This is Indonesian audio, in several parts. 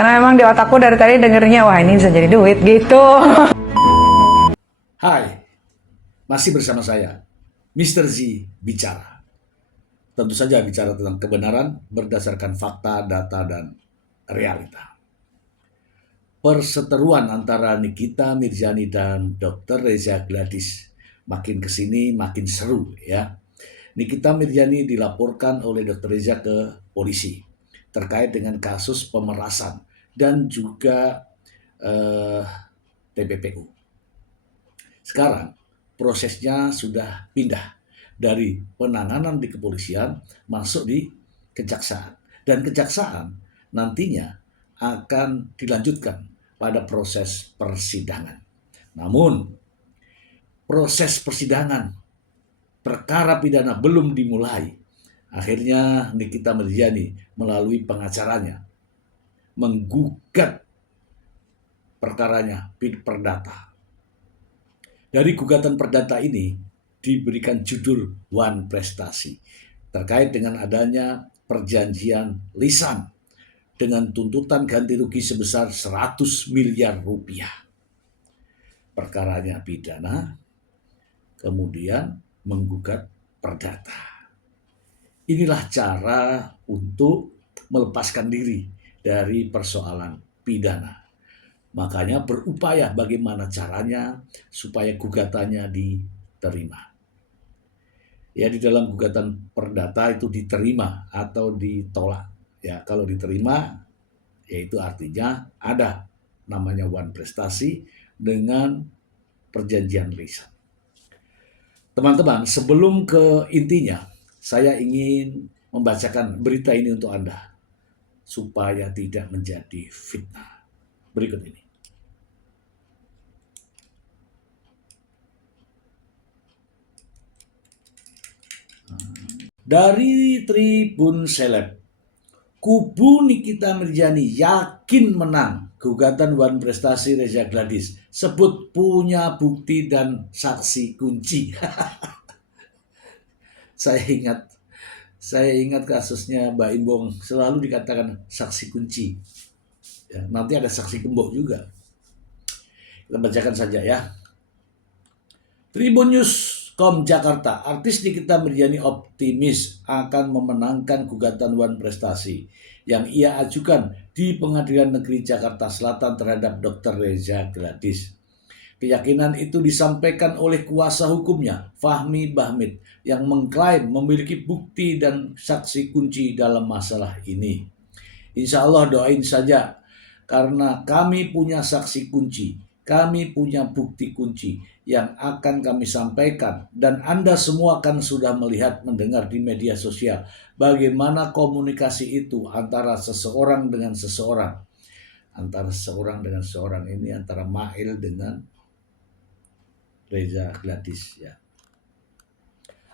Karena emang di otakku dari tadi dengernya, wah ini bisa jadi duit gitu. Hai, masih bersama saya, Mr. Z Bicara. Tentu saja bicara tentang kebenaran berdasarkan fakta, data, dan realita. Perseteruan antara Nikita Mirzani dan Dr. Reza Gladis makin kesini makin seru ya. Nikita Mirzani dilaporkan oleh Dr. Reza ke polisi terkait dengan kasus pemerasan dan juga eh, TPPU. Sekarang prosesnya sudah pindah dari penanganan di kepolisian masuk di kejaksaan. Dan kejaksaan nantinya akan dilanjutkan pada proses persidangan. Namun proses persidangan perkara pidana belum dimulai. Akhirnya Nikita Mirzani melalui pengacaranya menggugat perkaranya perdata. Dari gugatan perdata ini diberikan judul Wan Prestasi terkait dengan adanya perjanjian lisan dengan tuntutan ganti rugi sebesar 100 miliar rupiah. Perkaranya pidana, kemudian menggugat perdata. Inilah cara untuk melepaskan diri dari persoalan pidana. Makanya berupaya bagaimana caranya supaya gugatannya diterima. Ya, di dalam gugatan perdata itu diterima atau ditolak. Ya, kalau diterima yaitu artinya ada namanya Wan Prestasi dengan perjanjian lisan. Teman-teman, sebelum ke intinya, saya ingin membacakan berita ini untuk Anda supaya tidak menjadi fitnah. Berikut ini. Dari Tribun Seleb, kubu Nikita Mirzani yakin menang gugatan Wan Prestasi Reza Gladis. Sebut punya bukti dan saksi kunci. saya ingat saya ingat kasusnya Mbak Imbong, selalu dikatakan saksi kunci. Ya, nanti ada saksi gembok juga. Kita bacakan saja ya. Tribun News.com Jakarta, artis Nikita Mirzani optimis akan memenangkan gugatan Wan Prestasi yang ia ajukan di Pengadilan Negeri Jakarta Selatan terhadap Dr. Reza Gladis. Keyakinan itu disampaikan oleh kuasa hukumnya, Fahmi Bahmid, yang mengklaim memiliki bukti dan saksi kunci dalam masalah ini. Insya Allah doain saja, karena kami punya saksi kunci, kami punya bukti kunci yang akan kami sampaikan, dan Anda semua kan sudah melihat, mendengar di media sosial bagaimana komunikasi itu antara seseorang dengan seseorang, antara seorang dengan seorang ini, antara Mail dengan Reza Gladis ya.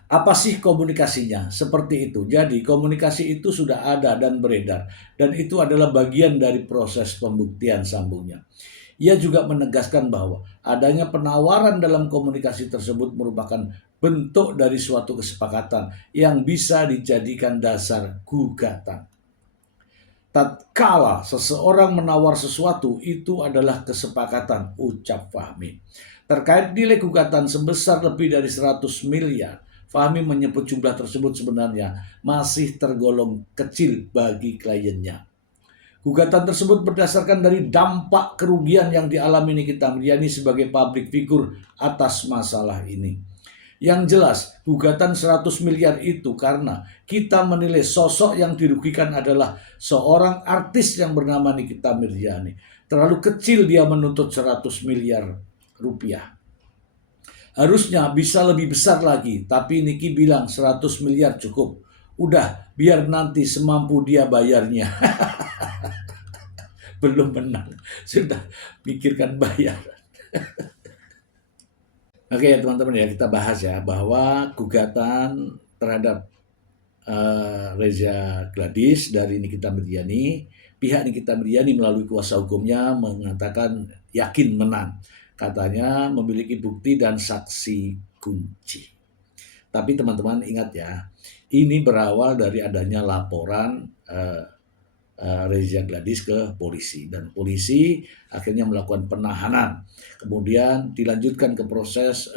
Apa sih komunikasinya? Seperti itu. Jadi komunikasi itu sudah ada dan beredar, dan itu adalah bagian dari proses pembuktian sambungnya. Ia juga menegaskan bahwa adanya penawaran dalam komunikasi tersebut merupakan bentuk dari suatu kesepakatan yang bisa dijadikan dasar gugatan. Tatkala seseorang menawar sesuatu, itu adalah kesepakatan, ucap Fahmi. Terkait nilai gugatan sebesar lebih dari 100 miliar, Fahmi menyebut jumlah tersebut sebenarnya masih tergolong kecil bagi kliennya. Gugatan tersebut berdasarkan dari dampak kerugian yang dialami Nikita Mirzani sebagai public figure atas masalah ini. Yang jelas, gugatan 100 miliar itu karena kita menilai sosok yang dirugikan adalah seorang artis yang bernama Nikita Mirzani. Terlalu kecil dia menuntut 100 miliar rupiah. Harusnya bisa lebih besar lagi, tapi Niki bilang 100 miliar cukup. Udah, biar nanti semampu dia bayarnya. Belum menang, sudah pikirkan bayar. Oke ya teman-teman ya, kita bahas ya bahwa gugatan terhadap Reza Gladis dari Nikita Mirzani, pihak Nikita Mirzani melalui kuasa hukumnya mengatakan yakin menang. Katanya memiliki bukti dan saksi kunci. Tapi teman-teman ingat ya, ini berawal dari adanya laporan Reza Gladys ke polisi, dan polisi akhirnya melakukan penahanan, kemudian dilanjutkan ke proses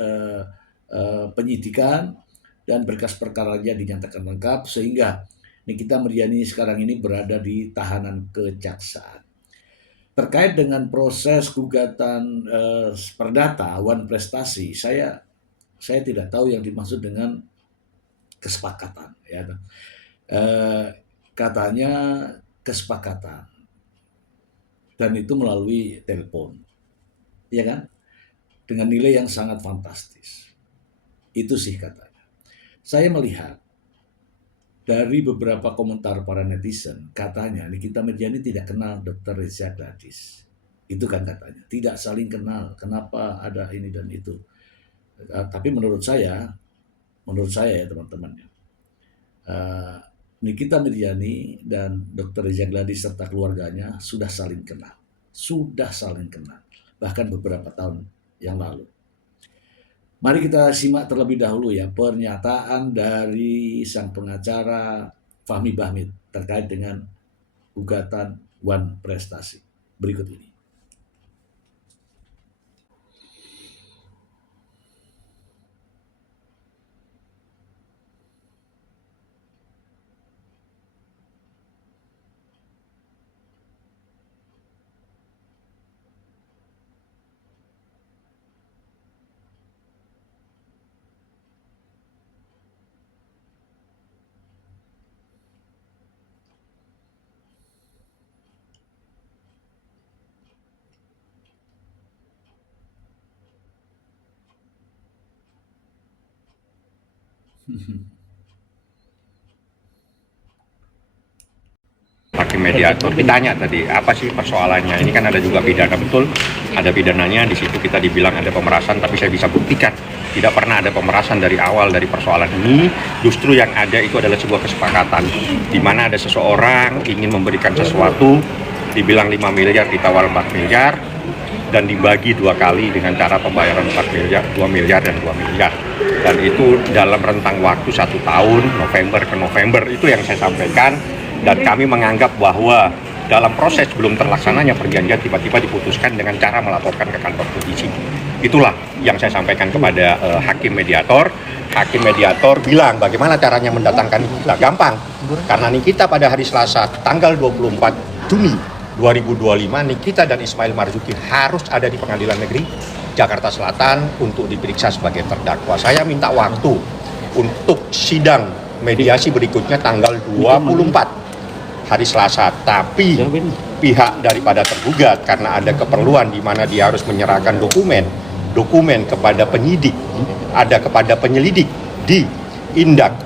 penyidikan dan berkas perkaranya dinyatakan lengkap sehingga Nikita Mirzani sekarang ini berada di tahanan kejaksaan. Terkait dengan proses gugatan perdata Wan Prestasi, saya tidak tahu yang dimaksud dengan kesepakatan, ya. Katanya kesepakatan dan itu melalui telepon, ya kan, dengan nilai yang sangat fantastis. Itu sih katanya. Saya melihat dari beberapa komentar para netizen, katanya Nikita Mirzani tidak kenal Dr. Reza Gladys. Itu kan katanya, tidak saling kenal. Kenapa ada ini dan itu? Tapi menurut saya ya teman-teman, Nikita Mirzani dan Dr. Reza Gladys serta keluarganya sudah saling kenal, bahkan beberapa tahun yang lalu. Mari kita simak terlebih dahulu ya pernyataan dari sang pengacara Fahmi Bahmid terkait dengan gugatan Wan Prestasi. Berikut ini. Hakim mediator ditanya tadi apa sih persoalannya, ini kan ada juga pidana, betul ada pidananya di situ. Kita dibilang ada pemerasan, tapi saya bisa buktikan tidak pernah ada pemerasan dari awal dari persoalan ini. Justru yang ada itu adalah sebuah kesepakatan di mana ada seseorang ingin memberikan sesuatu, dibilang 5 miliar ditawar 4 miliar dan dibagi 2 kali dengan cara pembayaran 4 miliar, 2 miliar dan 2 miliar, dan itu dalam rentang waktu 1 tahun, November ke November. Itu yang saya sampaikan. Dan kami menganggap bahwa dalam proses belum terlaksananya perjanjian tiba-tiba diputuskan dengan cara melaporkan ke kantor polisi. Itulah yang saya sampaikan kepada hakim mediator. Hakim mediator bilang bagaimana caranya mendatangkan Nikita. Gampang, karena Nikita pada hari Selasa tanggal 24 Juni 2025 Nikita dan Ismail Marzuki harus ada di Pengadilan Negeri Jakarta Selatan untuk diperiksa sebagai terdakwa. Saya minta waktu untuk sidang mediasi berikutnya tanggal 24 hari Selasa, tapi pihak daripada tergugat karena ada keperluan di mana dia harus menyerahkan dokumen kepada penyidik, ada kepada penyelidik di Indak,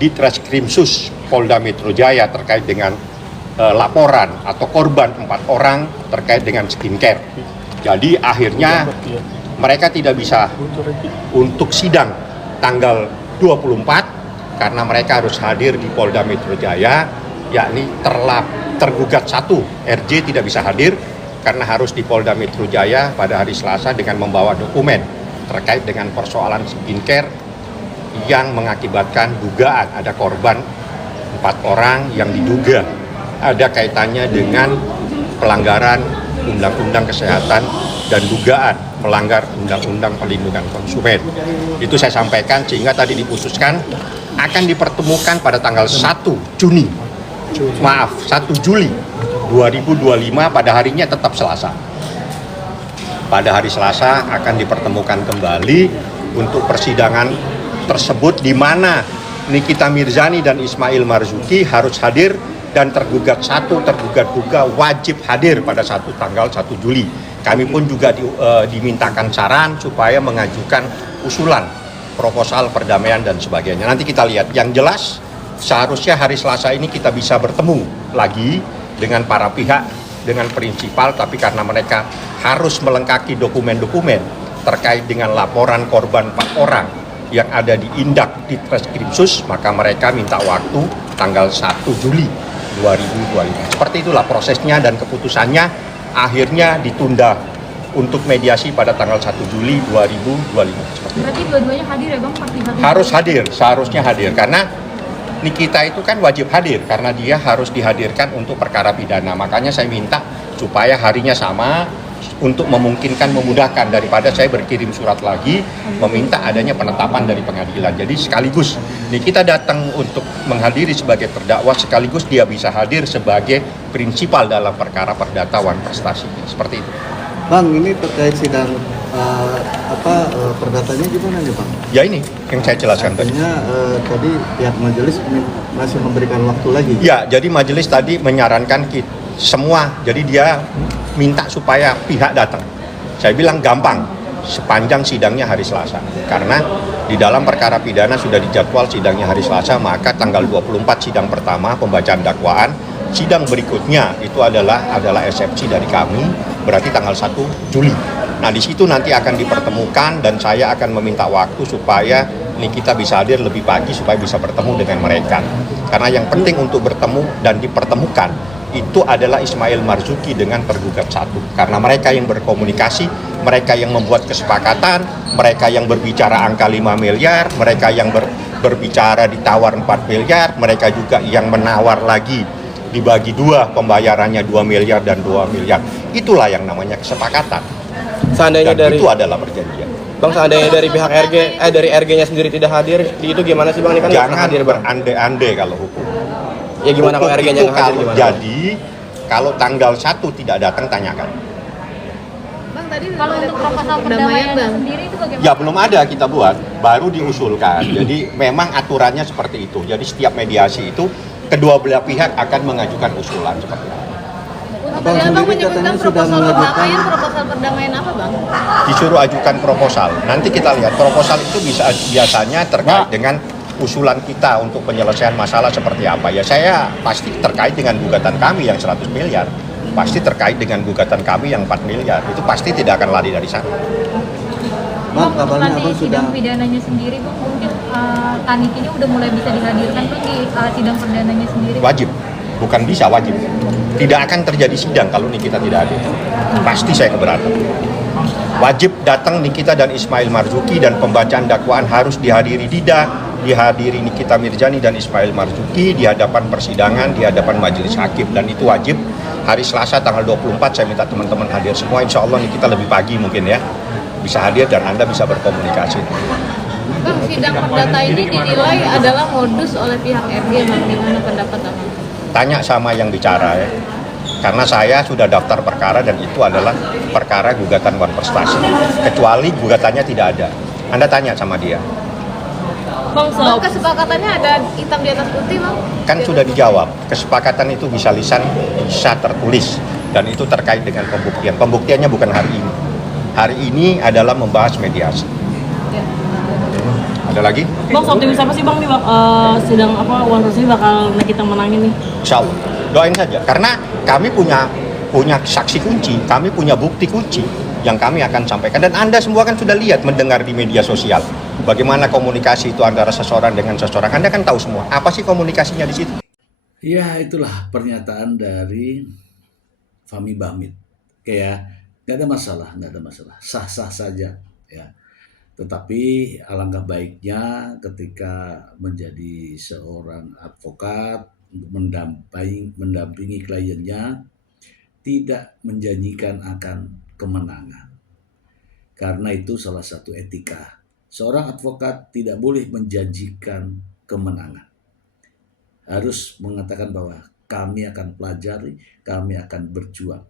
di Treskrimsus Polda Metro Jaya terkait dengan laporan atau korban 4 orang terkait dengan skincare. Jadi akhirnya mereka tidak bisa untuk sidang tanggal 24 karena mereka harus hadir di Polda Metro Jaya, yakni tergugat 1 RJ tidak bisa hadir karena harus di Polda Metro Jaya pada hari Selasa dengan membawa dokumen terkait dengan persoalan skincare yang mengakibatkan dugaan ada korban 4 orang yang diduga ada kaitannya dengan pelanggaran Undang-Undang Kesehatan dan dugaan melanggar Undang-Undang Perlindungan Konsumen. Itu saya sampaikan sehingga tadi diputuskan akan dipertemukan pada tanggal 1 Juli 2025 pada harinya tetap Selasa. Pada hari Selasa akan dipertemukan kembali untuk persidangan tersebut di mana Nikita Mirzani dan Ismail Marzuki harus hadir dan tergugat 1, tergugat 2 wajib hadir pada tanggal 1 Juli. Kami pun juga dimintakan saran supaya mengajukan usulan proposal perdamaian dan sebagainya. Nanti kita lihat. Yang jelas seharusnya hari Selasa ini kita bisa bertemu lagi dengan para pihak, dengan prinsipal, tapi karena mereka harus melengkapi dokumen-dokumen terkait dengan laporan korban 4 orang yang ada di Indak di Treskrimsus, maka mereka minta waktu tanggal 1 Juli 2025. Seperti itulah prosesnya dan keputusannya akhirnya ditunda untuk mediasi pada tanggal 1 Juli 2025. Berarti dua-duanya hadir ya Bang? Harus hadir, seharusnya hadir karena Nikita itu kan wajib hadir karena dia harus dihadirkan untuk perkara pidana. Makanya saya minta supaya harinya sama untuk memungkinkan, memudahkan daripada saya berkirim surat lagi meminta adanya penetapan dari pengadilan. Jadi sekaligus Nikita datang untuk menghadiri sebagai terdakwa, sekaligus dia bisa hadir sebagai prinsipal dalam perkara perdata Wan Prestasi. Seperti itu. Bang, ini terkait sidang perdatanya gimana nih Bang? Ya ini yang saya jelaskan tadi. Artinya tadi pihak majelis masih memberikan waktu lagi? Ya, jadi majelis tadi menyarankan semua, jadi dia minta supaya pihak datang. Saya bilang gampang, sepanjang sidangnya hari Selasa. Karena di dalam perkara pidana sudah dijadwal sidangnya hari Selasa, maka tanggal 24 sidang pertama pembacaan dakwaan, sidang berikutnya itu adalah eksepsi dari kami, berarti tanggal 1 Juli. Nah, di situ nanti akan dipertemukan dan saya akan meminta waktu supaya Nikita bisa hadir lebih pagi supaya bisa bertemu dengan mereka. Karena yang penting untuk bertemu dan dipertemukan itu adalah Ismail Marzuki dengan tergugat satu. Karena mereka yang berkomunikasi, mereka yang membuat kesepakatan, mereka yang berbicara angka 5 miliar, mereka yang berbicara ditawar 4 miliar, mereka juga yang menawar lagi dibagi 2 pembayarannya 2 miliar dan 2 miliar. Itulah yang namanya kesepakatan. Seandainya Dan dari itu adalah perjanjian. Bang, seandainya dari pihak dari RG-nya sendiri tidak hadir, itu gimana sih Bang? Ini kan nggak Jangan hadir Bang. berandai-andai kalau hukum. Ya gimana kalau Hukum RG-nya itu nggak hadir kalau gimana? jadi, kalau tanggal 1 tidak datang, tanyakan. Bang, tadi kalau untuk proposal perdamaian sendiri itu bagaimana? Ya belum ada kita buat, baru diusulkan. Jadi memang aturannya seperti itu. Jadi setiap mediasi itu kedua belah pihak akan mengajukan usulan seperti itu. Untuk tadi Abang menyebutkan proposal perdamaian apa Bang? Disuruh ajukan proposal. Nanti kita lihat proposal itu biasanya terkait dengan usulan kita untuk penyelesaian masalah seperti apa. Ya saya pasti terkait dengan gugatan kami yang 100 miliar. Pasti terkait dengan gugatan kami yang 4 miliar. Itu pasti tidak akan lari dari sana. Bang, Untuk kabarnya nanti Abang sidang sudah pidananya sendiri Bang, mungkin Tanikinya udah mulai bisa dihadirkan Bang di sidang perdananya sendiri. Wajib, bukan bisa, wajib. Tidak akan terjadi sidang kalau Nikita tidak hadir. Pasti saya keberatan. Wajib datang Nikita dan Ismail Marzuki, dan pembacaan dakwaan harus dihadiri dihadiri Nikita Mirzani dan Ismail Marzuki di hadapan persidangan, di hadapan majelis hakim, dan itu wajib. Hari Selasa tanggal 24 saya minta teman-teman hadir semua. Insya Allah Nikita lebih pagi mungkin ya bisa hadir dan Anda bisa berkomunikasi. Bang, sidang perdata ini dinilai adalah modus oleh pihak RG Bang. Gimana pendapat Abang? Tanya sama yang bicara ya. Karena saya sudah daftar perkara dan itu adalah perkara gugatan Wan Prestasi. Kecuali gugatannya tidak ada. Anda tanya sama dia. Bang, kesepakatannya ada hitam di atas putih Bang? Kan sudah dijawab. Kesepakatan itu bisa lisan, bisa tertulis. Dan itu terkait dengan pembuktian. Pembuktiannya bukan hari ini. Hari ini adalah membahas mediasi. Ada lagi? Bang, optimis apa sih Bang nih sidang Wan Prestasi bakal kita menangin nih? Insya Allah. Doain saja. Karena kami punya saksi kunci, kami punya bukti kunci yang kami akan sampaikan. Dan Anda semua kan sudah lihat, mendengar di media sosial. Bagaimana komunikasi itu antara seseorang dengan seseorang. Anda kan tahu semua. Apa sih komunikasinya di situ? Ya, itulah pernyataan dari Fahmi Bahmid. Kayak nggak ada masalah, sah-sah saja ya. Tetapi alangkah baiknya ketika menjadi seorang advokat untuk mendampingi kliennya tidak menjanjikan akan kemenangan. Karena itu salah satu etika. Seorang advokat tidak boleh menjanjikan kemenangan. Harus mengatakan bahwa kami akan pelajari, kami akan berjuang.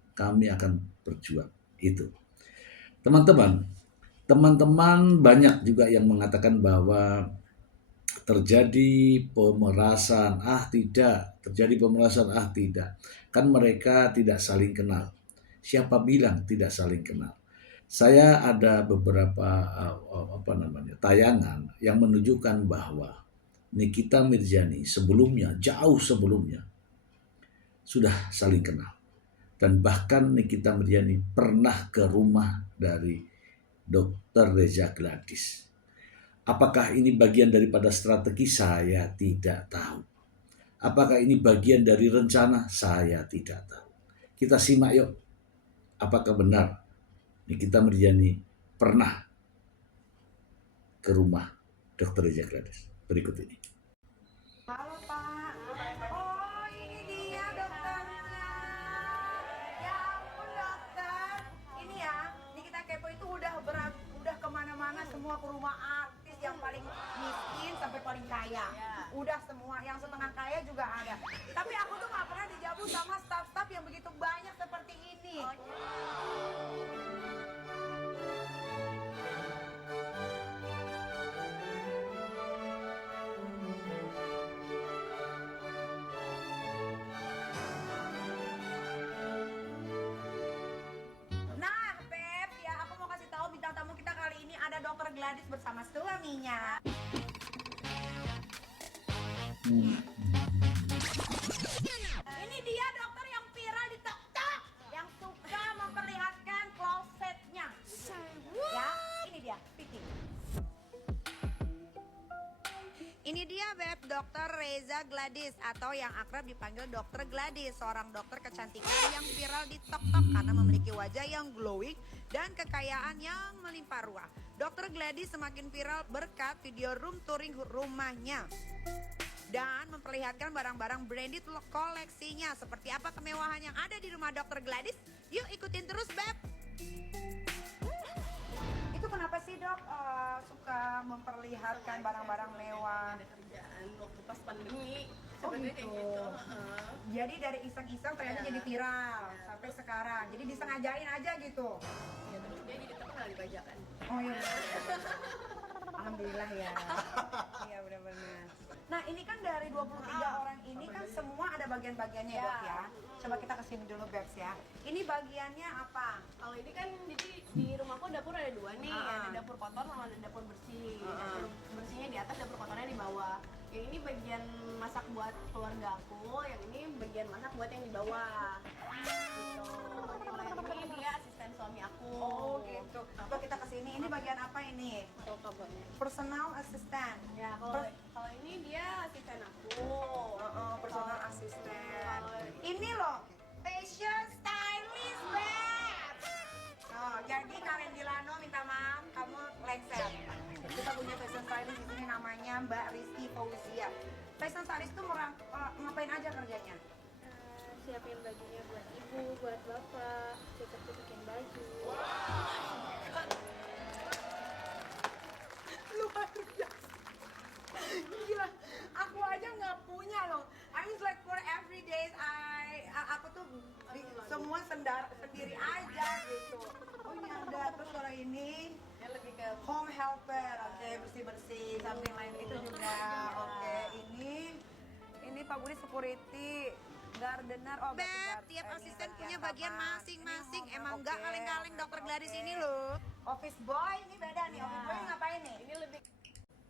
Itu. Teman-teman banyak juga yang mengatakan bahwa terjadi pemerasan, tidak. Kan mereka tidak saling kenal. Siapa bilang tidak saling kenal? Saya ada beberapa tayangan yang menunjukkan bahwa Nikita Mirzani jauh sebelumnya sudah saling kenal. Dan bahkan Nikita Mirzani pernah ke rumah dari Dr. Reza Gladys. Apakah ini bagian daripada strategi? Saya tidak tahu. Apakah ini bagian dari rencana? Saya tidak tahu. Kita simak yuk. Apakah benar Nikita Mirzani pernah ke rumah Dr. Reza Gladys? Berikut ini. udah semua, yang setengah kaya juga ada. Tapi aku tuh nggak pernah dijabu sama staff-staff yang begitu banyak seperti ini. Nah, Beb, ya aku mau kasih tahu bintang tamu kita kali ini ada Dokter Gladys bersama suaminya. Ini dia dokter yang viral di TikTok, yang suka memperlihatkan klosetnya. Ya, ini dia, fitting. Ini dia Beb, Dokter Reza Gladys atau yang akrab dipanggil Dokter Gladys, seorang dokter kecantikan yang viral di TikTok karena memiliki wajah yang glowing dan kekayaan yang melimpah ruah. Dokter Gladys semakin viral berkat video room touring rumahnya dan memperlihatkan barang-barang branded koleksinya. Seperti apa kemewahan yang ada di rumah Dokter Gladys? Yuk ikutin terus, Beb. Itu kenapa sih, Dok, suka memperlihatkan barang-barang mewah? Ada kerjaan waktu pas pandemi. Oh Sebenarnya gitu. kayak gitu. Jadi dari iseng-iseng ternyata jadi viral sampai sekarang. Jadi disengajain aja gitu. Ya terus dia jadi terkenal di pajakan. Oh iya. Alhamdulillah ya. Iya benar-benar. Nah ini kan dari 23 orang ini kan semua ada bagian-bagiannya ya, Dok ya. Coba kita kesini dulu Bebs ya. Ini bagiannya apa? Kalau ini kan jadi di rumahku dapur ada dua nih, ada dapur kotor sama ada dapur bersih. Dapur bersihnya di atas, dapur kotornya di bawah. Yang ini bagian masak buat keluarga aku, yang ini bagian masak buat yang di bawah. Gitu. Kalau yang ini dia asisten suami aku. Oh gitu. Coba kita kesini. Ini bagian apa ini? Personal assistant. Ya, kalau ini dia asisten aku. Personal assistant. Ini loh, fashion stylist, Beb. Oh, jadi Karen Dilano minta maaf, kamu lengser. Kita punya fashion stylist di sini namanya Mbak Rizky Fauzia. Fashion stylist itu ngapain aja kerjanya? Siapin bajunya buat ibu, buat bapak, cetak-cetakin baju. Luar biasa. Gila, aku aja nggak punya loh. I mean like for every days aku tuh semua sendiri aja gitu. Oh ini ada, terus kalau ini Dia lebih ke home helper, oke, bersih-bersih, samping lain itu juga, oke. Ini Pak Budi security, gardener, oh Beb, tiap asisten punya bagian masing-masing. Emang nggak kaleng-kaleng Dokter Gladys ini loh. Office boy ini beda nih, office boy ngapain nih? Ini lebih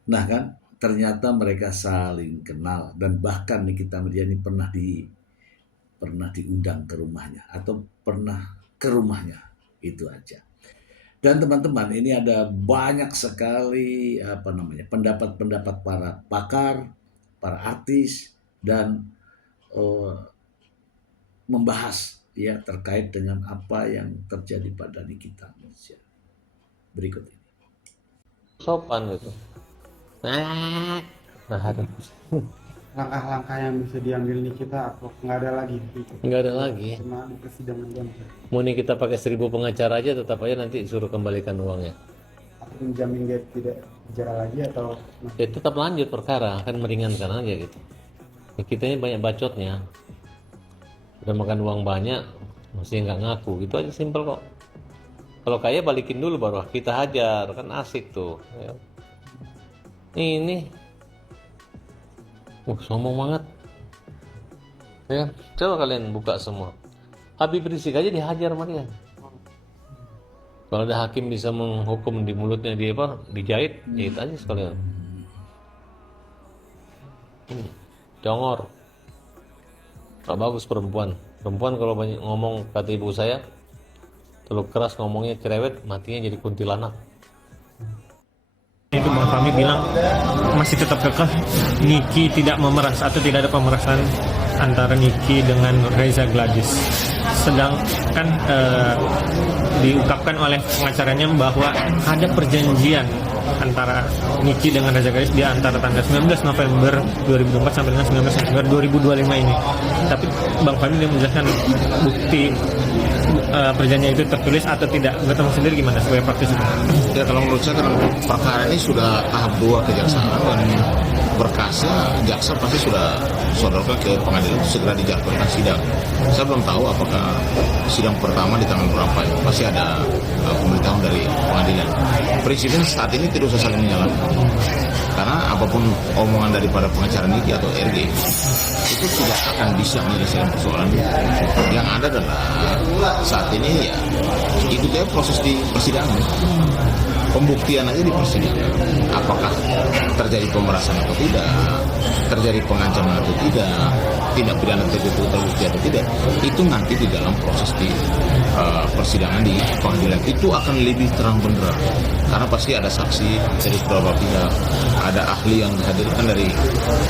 Nah kan, ternyata mereka saling kenal dan bahkan Nikita Mirzani pernah diundang ke rumahnya atau pernah ke rumahnya, itu aja. Dan teman-teman, ini ada banyak sekali pendapat-pendapat para pakar, para artis dan membahas ya terkait dengan apa yang terjadi pada Nikita Mirzani. Berikut ini. Sopan gitu. Nah, langkah-langkah yang bisa diambil Nikita atau nggak ada lagi? nggak ada lagi. Cuma di persidangan doang. Mau Nikita pakai 1000 pengacara aja tetap aja nanti suruh kembalikan uangnya. Aku menjamin dia tidak bicara lagi atau? Ya tetap lanjut perkara, kan meringankan aja gitu. Kita ini banyak bacotnya. Udah makan uang banyak, mesti nggak ngaku, gitu aja simpel kok. Kalau kaya balikin dulu baru kita hajar, kan asik tuh. Ya. Ini sombong banget ya, coba kalian buka semua. Habib Rizik aja dihajar sama dia. Kalau ada hakim bisa menghukum di mulutnya dia dijahit, jahit aja sekalian. Congor gak bagus perempuan kalau banyak ngomong, kata ibu saya, terlalu keras ngomongnya cerewet, matinya jadi kuntilanak. Itu Bang Fahmi bilang masih tetap kekeh Niki tidak memeras atau tidak ada pemerasan antara Niki dengan Reza Gladys. Sedangkan diungkapkan oleh pengacaranya bahwa ada perjanjian antara Niki dengan Reza Gladys di antara tanggal 19 November 2024 sampai dengan 19 November 2025 ini. Tapi Bang Fahmi dia menjelaskan perjanjian itu tertulis atau tidak? Menurut kamu sendiri gimana sebagai praktisi? Ya kalau menurut saya kan perkara ini sudah tahap 2 kejaksaan dan berkasnya jaksa pasti sudah sodorkan ke pengadilan segera dijadwalkan sidang. Saya belum tahu apakah sidang pertama di tanggal berapa ya. Pasti ada pemberitahuan dari pengadilan. Prinsipnya saat ini tidak usah saling menyalahkan. Karena apapun omongan daripada pengacara Niki atau RG itu tidak akan bisa menyelesaikan persoalan. Yang ada adalah saat ini ya ikuti proses di persidangan. Pembuktian aja di persidangan. Apakah terjadi pemerasan atau tidak, terjadi pengancaman atau tidak, tindak pidana tertentu terbukti atau tidak, itu nanti di dalam proses di persidangan di pengadilan itu akan lebih terang benderang karena pasti ada saksi dari beberapa pihak, ada ahli yang dihadirkan dari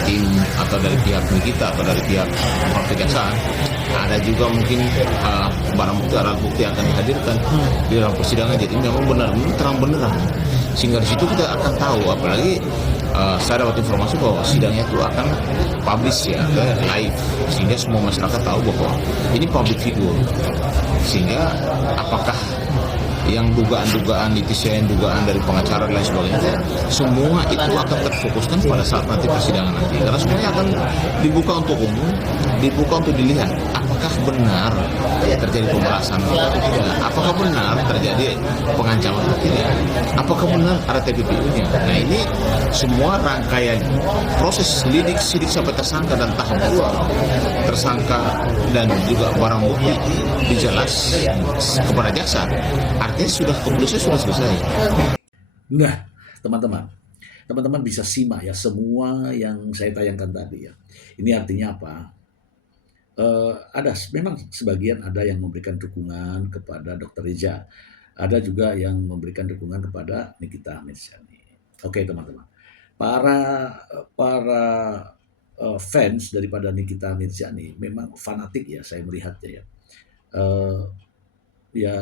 tim atau dari pihak kita atau dari pihak kejaksaan, ada juga mungkin barang bukti alat bukti yang akan dihadirkan di dalam persidangan. Jadi memang benar terang benderang sehingga di situ kita akan tahu, apalagi saya dapat informasi bahwa sidangnya itu akan publish ya, live, sehingga semua masyarakat tahu bahwa ini public figure. Sehingga apakah yang dugaan-dugaan netizen, dugaan dari pengacara dan lain sebagainya, semua itu akan terfokuskan pada saat nanti persidangan nanti. Karena semuanya akan dibuka untuk umum, dibuka untuk dilihat apakah benar terjadi pemerasan atau tidak, apakah benar terjadi pengancaman atau tidak, apakah benar ada TPPU-nya. Nah ini semua rangkaian proses sidik sampai tersangka dan tahap 2 tersangka dan juga barang bukti dijelas kepada jaksa. Artinya sudah keputusan sudah selesai. Nah, teman-teman bisa simak ya semua yang saya tayangkan tadi ya. Ini artinya apa? Ada memang sebagian ada yang memberikan dukungan kepada Dr. Reza, ada juga yang memberikan dukungan kepada Nikita Mirzani. Oke teman-teman, para fans daripada Nikita Mirzani memang fanatik ya, saya melihatnya ya. Ya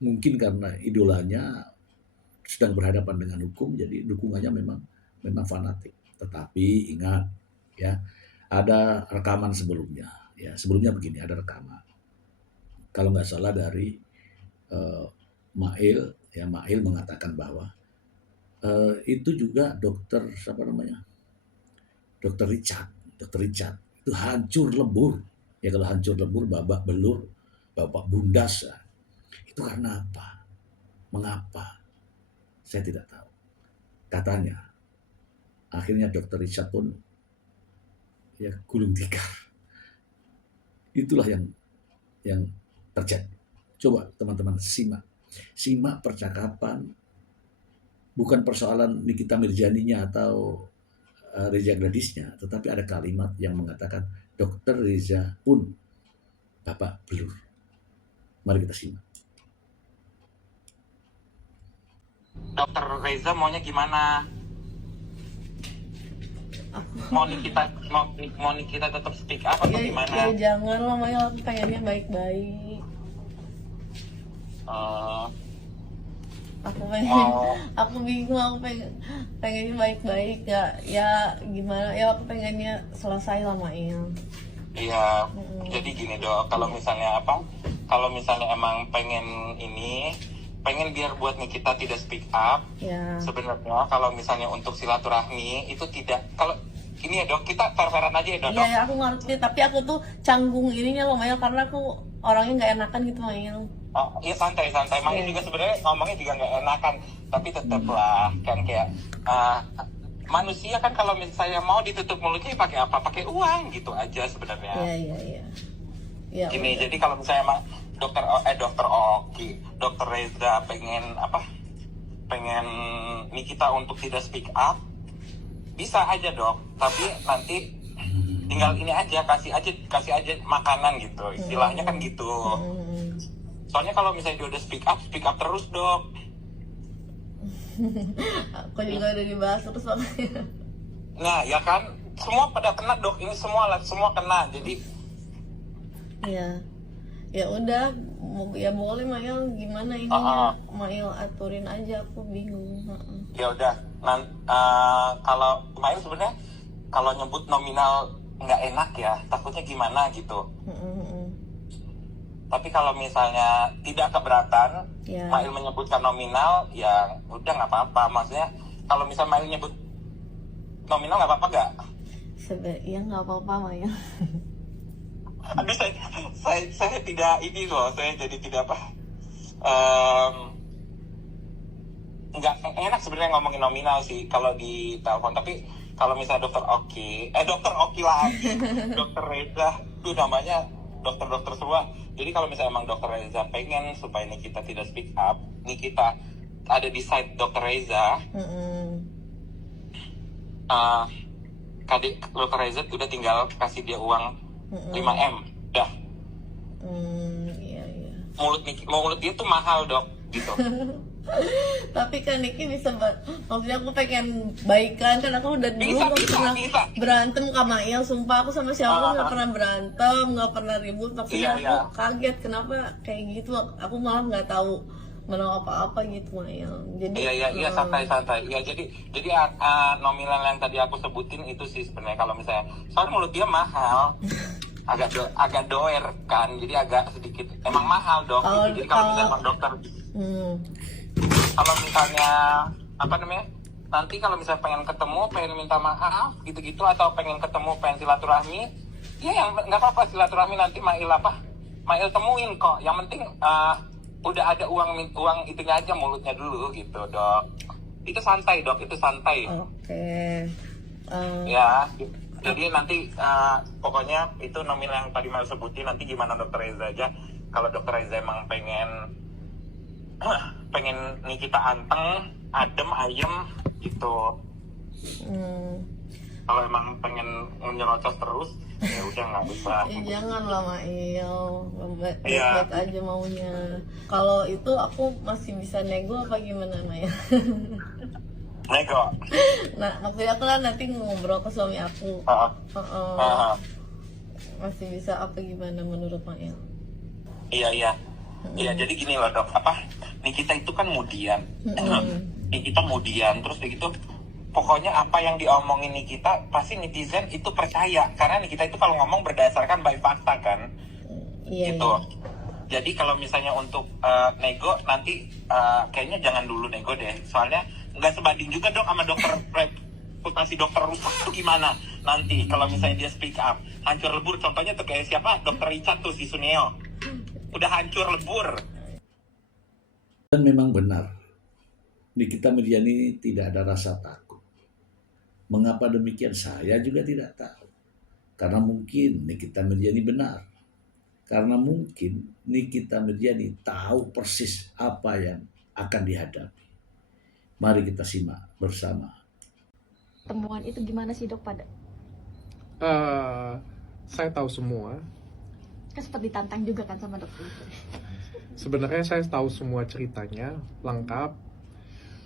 mungkin karena idolanya sedang berhadapan dengan hukum, jadi dukungannya memang fanatik. Tetapi ingat ya, ada rekaman sebelumnya. Ya sebelumnya begini, ada rekaman. Kalau nggak salah dari Mail, ya Mail mengatakan bahwa itu juga Dr. Richard itu hancur lebur. Ya kalau hancur lebur, babak belur, babak bundas. Ya. Itu karena apa? Mengapa? Saya tidak tahu. Katanya, akhirnya Dr. Richard pun ya gulung tikar. Itulah yang terjadi. Coba teman-teman simak percakapan, bukan persoalan Nikita Mirzaninya atau Reza Gladisnya, tetapi ada kalimat yang mengatakan Dr. Reza pun babak belur. Mari kita simak. Dokter Reza maunya gimana? Mau Nikita tetap speak up atau gimana? Ya jangan lah, Maya, aku pengennya baik-baik. Aku bingung, aku pengennya baik-baik ya gimana ya, aku pengennya selesai lah Mail. Iya, jadi gini Dok, kalau misalnya emang pengen biar buat Nikita tidak speak up. Ya. Sebenarnya kalau misalnya untuk silaturahmi itu tidak, kalau ini ya Dok, kita fair-fairan aja ya Dok. Iya, aku ngerti, tapi aku tuh canggung ininya loh Mail, karena aku orangnya nggak enakan gitu Mail. Oh iya, santai. Mail juga sebenarnya ngomongnya juga nggak enakan, tapi tetap lah kan kayak manusia kan kalau misalnya mau ditutup mulutnya pakai apa? Pakai uang gitu aja sebenarnya. Iya. Ya, gini, jadi kalau misalnya emang Dokter Reza pengen Nikita untuk tidak speak up, bisa aja Dok, tapi nanti tinggal ini aja, kasih aja makanan gitu, istilahnya kan gitu. Soalnya kalau misalnya dia udah speak up terus Dok. Aku juga udah dibahas terus makanya. Nah ya kan, semua pada kena Dok, ini semua kena, jadi ya udah, ya boleh Mail, gimana ini Mail aturin aja, aku bingung. Ya udah, kalau Mail sebenarnya kalau nyebut nominal nggak enak ya, takutnya gimana gitu. Tapi kalau misalnya tidak keberatan, Ya. Mail menyebutkan nominal, ya udah nggak apa-apa. Maksudnya kalau misalnya Mail nyebut nominal nggak apa-apa nggak? Ya nggak apa-apa Maya. Aduh, saya tidak ini loh, saya jadi tidak apa. Nggak enak sebenarnya ngomongin nominal sih kalau di telepon. Tapi kalau misalnya dokter Oki lagi, dokter Reza, tuh namanya dokter-dokter semua. Jadi kalau misalnya emang dokter Reza pengen supaya Nikita tidak speak up, Nikita ada di side dokter Reza, dokter Reza udah tinggal kasih dia uang 5M, dah. Iya. Mulut dia tuh mahal dok, gitu. Tapi kan Niki bisa maksudnya aku pengen baikan, kan aku udah dulu nggak pernah berantem sama Mail. Sumpah aku sama siapa nggak pernah berantem, nggak pernah ribut. Maksudnya aku kaget kenapa kayak gitu. Aku malah nggak tahu menau apa-apa gitu Mail. Jadi iya santai. Ya jadi nominal yang tadi aku sebutin itu sih sebenarnya kalau misalnya soalnya mulut dia mahal. agak doer kan, jadi agak sedikit emang mahal dok. Jadi kalau misalnya emang dokter kalau misalnya apa namanya, nanti kalau misalnya pengen ketemu, pengen minta maaf gitu-gitu, atau pengen ketemu, pengen silaturahmi, ya yang nggak apa-apa silaturahmi, nanti Mail temuin kok. Yang penting udah ada uang itunya aja, mulutnya dulu gitu dok. Itu santai dok, itu santai. Oke. Ya, jadi nanti pokoknya itu nominal yang tadi Mail sebutin, nanti gimana dokter Reza aja. Kalau dokter Reza emang pengen Nikita anteng, adem, ayem gitu. Kalau emang pengen nyerocos terus, ya udah nggak usah. Jangan lah Mail, baik-baik aja maunya. Kalau itu aku masih bisa nego apa gimana Mail? Nego. Nah maksudnya aku lah nanti ngobrol ke suami aku. Masih bisa apa gimana menurut Mail? Iya, jadi gini loh dok, Nikita itu kan mudian. Nikita mudian, terus begitu pokoknya apa yang diomongin Nikita pasti netizen itu percaya, karena Nikita itu kalau ngomong berdasarkan by fakta kan. Gitu. Jadi kalau misalnya untuk nego nanti kayaknya jangan dulu nego deh, soalnya nggak sebanding juga dok sama dokter reputasi dokter rusak tuh gimana nanti kalau misalnya dia speak up, hancur lebur. Contohnya tuh kayak siapa, dokter Richard tuh, si Suneo, udah hancur lebur. Dan memang benar, Nikita Mirjani tidak ada rasa takut. Mengapa demikian saya juga tidak tahu. Karena mungkin Nikita Mirjani benar. Karena mungkin Nikita Mirjani tahu persis apa yang akan dihadapi. Mari kita simak bersama. Temuan itu gimana sih dok pada? Saya tahu semua. Kan sempat ditantang juga kan sama dokter itu. Sebenarnya saya tahu semua ceritanya lengkap.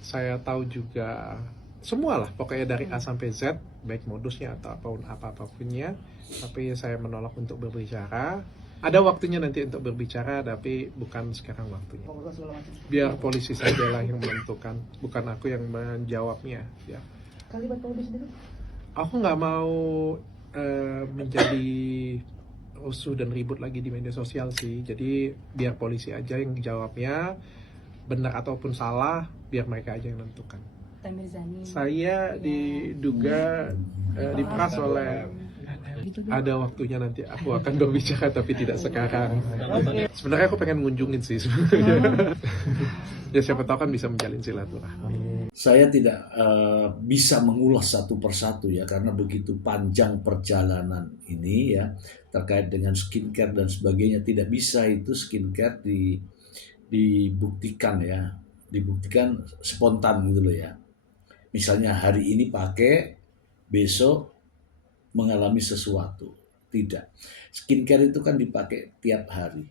Saya tahu juga semua lah, pokoknya dari A sampai Z, baik modusnya atau apapunnya. Tapi saya menolak untuk berbicara. Ada waktunya nanti untuk berbicara, tapi bukan sekarang waktunya. Biar polisi saja lah yang menentukan, bukan aku yang menjawabnya. Ya. Kalimat polisi itu? Aku nggak mau menjadi rusuh dan ribut lagi di media sosial sih. Jadi biar polisi aja yang jawabnya, benar ataupun salah, biar mereka aja yang menentukan. Saya diduga diperas oleh, ada waktunya nanti aku akan berbicara tapi tidak sekarang. Sebenarnya aku pengen ngunjungin sih sebenarnya. Ya siapa tahu kan bisa menjalin silaturahmi. Saya tidak bisa mengulas satu persatu ya, karena begitu panjang perjalanan ini ya, terkait dengan skincare dan sebagainya. Tidak bisa itu skincare dibuktikan ya, dibuktikan spontan gitu loh ya. Misalnya hari ini pakai, besok mengalami sesuatu. Tidak. Skincare itu kan dipakai tiap hari.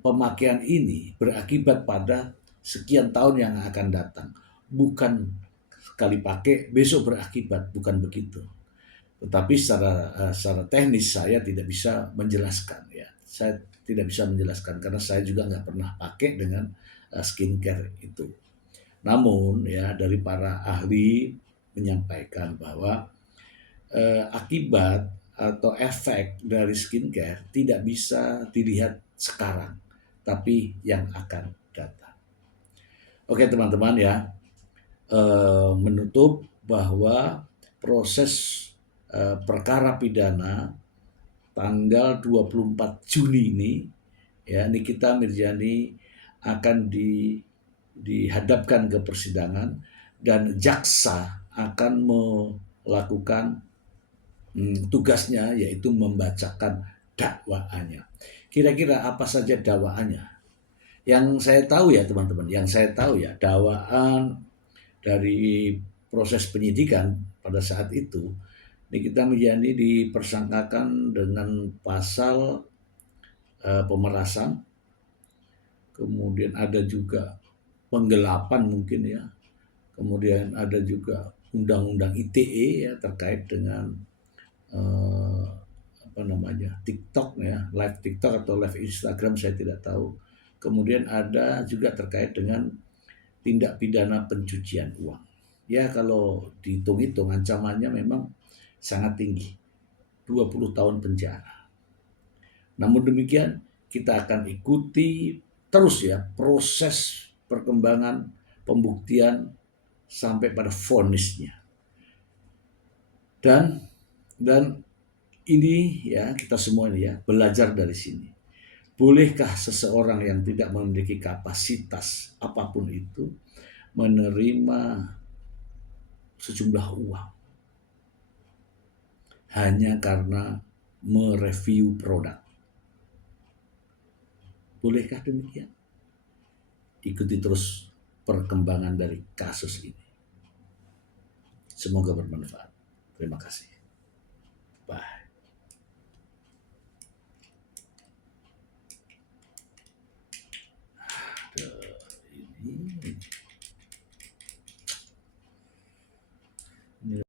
Pemakaian ini berakibat pada sekian tahun yang akan datang. Bukan sekali pakai, besok berakibat. Bukan begitu. Tetapi secara teknis saya tidak bisa menjelaskan. Ya. Saya tidak bisa menjelaskan karena saya juga nggak pernah pakai dengan skincare itu. Namun ya dari para ahli menyampaikan bahwa akibat atau efek dari skincare tidak bisa dilihat sekarang, tapi yang akan datang. Oke teman-teman ya, menutup bahwa proses perkara pidana tanggal 24 Juni ini, ya, Nikita Mirzani akan dihadapkan ke persidangan dan jaksa akan melakukan tugasnya, yaitu membacakan dakwaannya. Kira-kira apa saja dakwaannya? Yang saya tahu ya teman-teman, dakwaan dari proses penyidikan pada saat itu, Nikita Mirzani dipersangkakan dengan pasal pemerasan, kemudian ada juga penggelapan mungkin ya, kemudian ada juga undang-undang ITE ya terkait dengan TikTok ya, live TikTok atau live Instagram saya tidak tahu. Kemudian ada juga terkait dengan tindak pidana pencucian uang. Ya kalau dihitung-hitung ancamannya memang sangat tinggi, 20 tahun penjara. Namun demikian kita akan ikuti terus ya proses perkembangan pembuktian sampai pada vonisnya. Dan ini ya, kita semua ini ya belajar dari sini. Bolehkah seseorang yang tidak memiliki kapasitas apapun itu menerima sejumlah uang hanya karena mereview produk? Bolehkah demikian? Ikuti terus perkembangan dari kasus ini. Semoga bermanfaat. Terima kasih. Bye. Ini